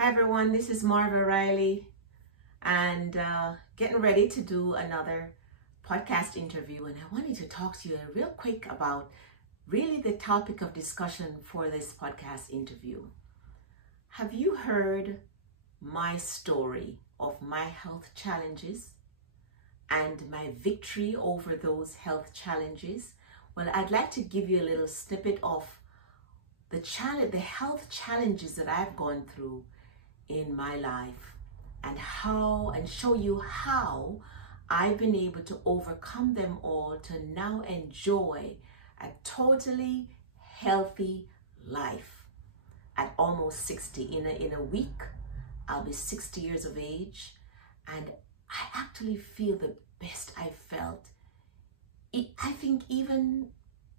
Hi everyone, this is Marva Riley and getting ready to do another podcast interview, and I wanted to talk to you real quick about really the topic of discussion for this podcast interview. Have you heard my story of my health challenges and my victory over those health challenges? Well, I'd like to give you a little snippet of the health challenges that I've gone through in my life and show you how I've been able to overcome them all to now enjoy a totally healthy life at almost 60. In a week, I'll be 60 years of age, and I actually feel the best I felt. I think even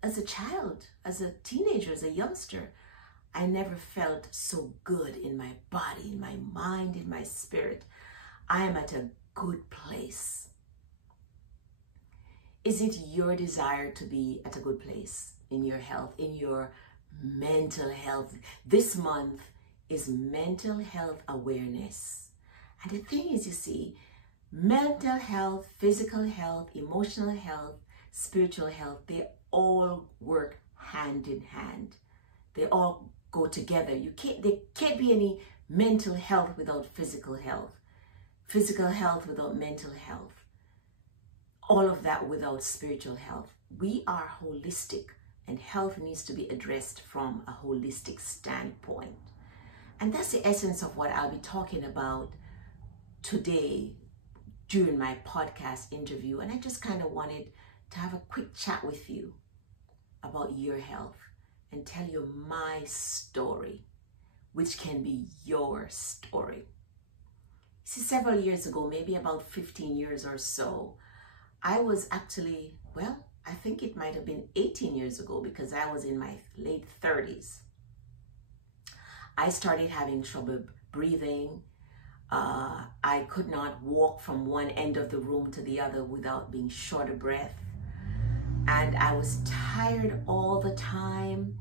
as a child, as a teenager, as a youngster, I never felt so good in my body, in my mind, in my spirit. I am at a good place. Is it your desire to be at a good place in your health, in your mental health? This month is mental health awareness. And the thing is, you see, mental health, physical health, emotional health, spiritual health, they all work hand in hand. They all go together. There can't be any mental health without physical health without mental health, all of that without spiritual health. We are holistic, and health needs to be addressed from a holistic standpoint. And that's the essence of what I'll be talking about today during my podcast interview. And I just kind of wanted to have a quick chat with you about your health and tell you my story, which can be your story. See, several years ago, maybe about 15 years or so, I was actually, well, I think it might have been 18 years ago, because I was in my late 30s. I started having trouble breathing. I could not walk from one end of the room to the other without being short of breath. And I was tired all the time,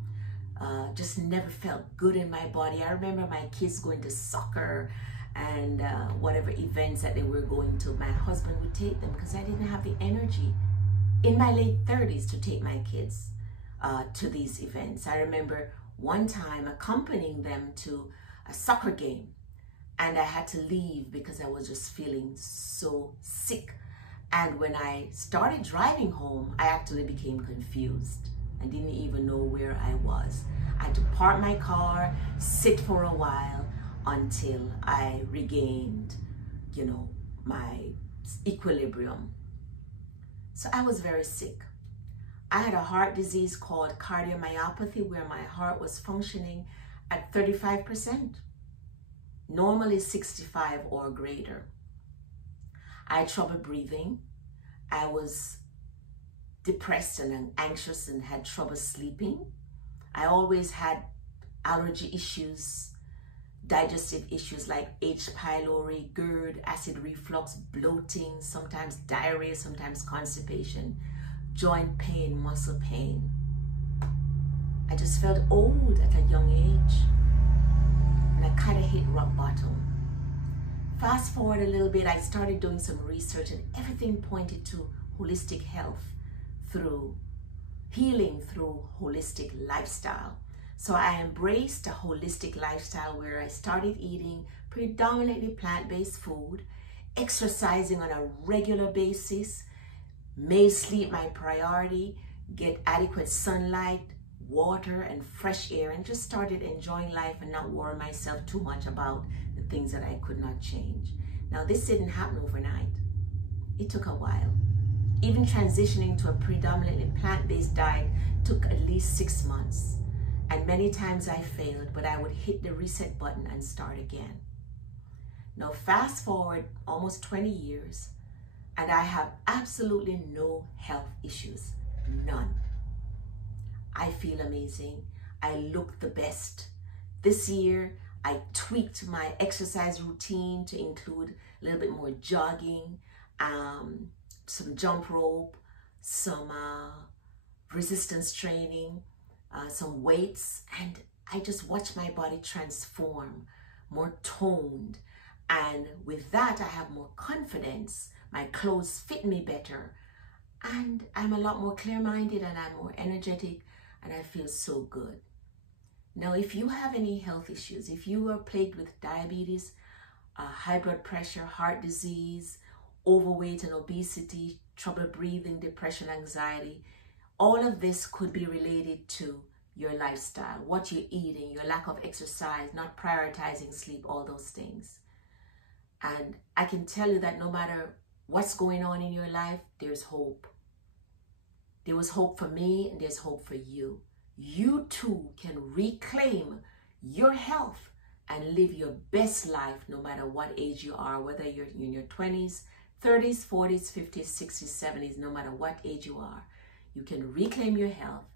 just never felt good in my body. I remember my kids going to soccer and whatever events that they were going to. My husband would take them because I didn't have the energy in my late 30s to take my kids to these events. I remember one time accompanying them to a soccer game, and I had to leave because I was just feeling so sick. And when I started driving home, I actually became confused. I didn't even know where I was. I had to park my car, sit for a while until I regained, my equilibrium. So I was very sick. I had a heart disease called cardiomyopathy, where my heart was functioning at 35%, normally 65 or greater. I had trouble breathing. I was depressed and anxious and had trouble sleeping. I always had allergy issues, digestive issues like H. pylori, GERD, acid reflux, bloating, sometimes diarrhea, sometimes constipation, joint pain, muscle pain. I just felt old at a young age, and I kind of hit rock bottom. Fast forward a little bit, I started doing some research, and everything pointed to holistic health through healing, through holistic lifestyle. So I embraced a holistic lifestyle where I started eating predominantly plant-based food, exercising on a regular basis, made sleep my priority, get adequate sunlight, water, and fresh air, and just started enjoying life and not worry myself too much about the things that I could not change. Now, this didn't happen overnight. It took a while. Even transitioning to a predominantly plant-based diet took at least 6 months. And many times I failed, but I would hit the reset button and start again. Now, fast forward almost 20 years, and I have absolutely no health issues, none. I feel amazing. I look the best. This year, I tweaked my exercise routine to include a little bit more jogging, some jump rope, some resistance training, some weights, and I just watched my body transform. more toned. And with that, I have more confidence. My clothes fit me better. And I'm a lot more clear-minded, and I'm more energetic, and I feel so good. Now, if you have any health issues, if you are plagued with diabetes, high blood pressure, heart disease, overweight and obesity, trouble breathing, depression, anxiety, all of this could be related to your lifestyle, what you're eating, your lack of exercise, not prioritizing sleep, all those things. And I can tell you that no matter what's going on in your life, there's hope. There was hope for me, and there's hope for you. You too can reclaim your health and live your best life no matter what age you are, whether you're in your 20s, 30s, 40s, 50s, 60s, 70s, no matter what age you are. You can reclaim your health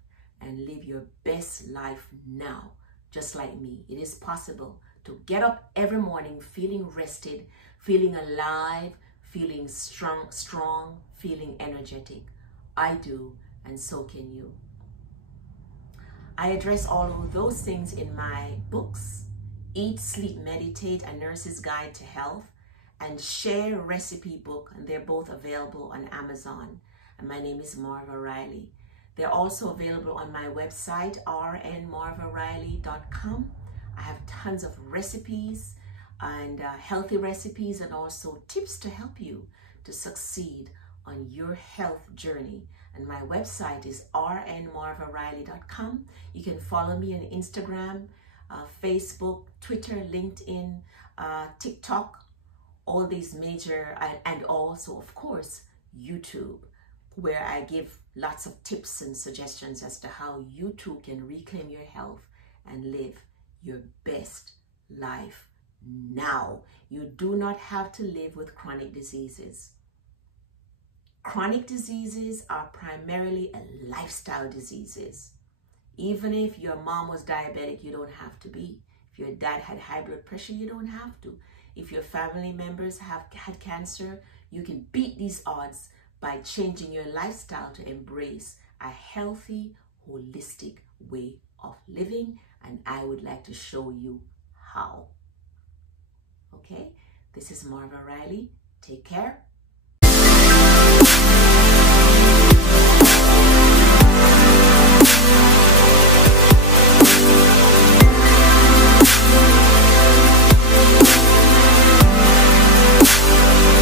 and live your best life now, just like me. It is possible to get up every morning feeling rested, feeling alive, feeling strong, feeling energetic. I do, and so can you. I address all of those things in my books, Eat, Sleep, Meditate, A Nurse's Guide to Health, and SHEIR recipe book, and they're both available on Amazon. And my name is Marva Riley. They're also available on my website, rnmarvariley.com. I have tons of recipes and healthy recipes, and also tips to help you to succeed on your health journey. And my website is rnmarvariley.com. You can follow me on Instagram, Facebook, Twitter, LinkedIn, TikTok, all these major, and also, of course, YouTube, where I give lots of tips and suggestions as to how you too can reclaim your health and live your best life now. You do not have to live with chronic diseases. Chronic diseases are primarily lifestyle diseases. Even if your mom was diabetic, you don't have to be. If your dad had high blood pressure, you don't have to. If your family members have had cancer, you can beat these odds by changing your lifestyle to embrace a healthy, holistic way of living. And I would like to show you how. Okay, this is Marva Riley. Take care.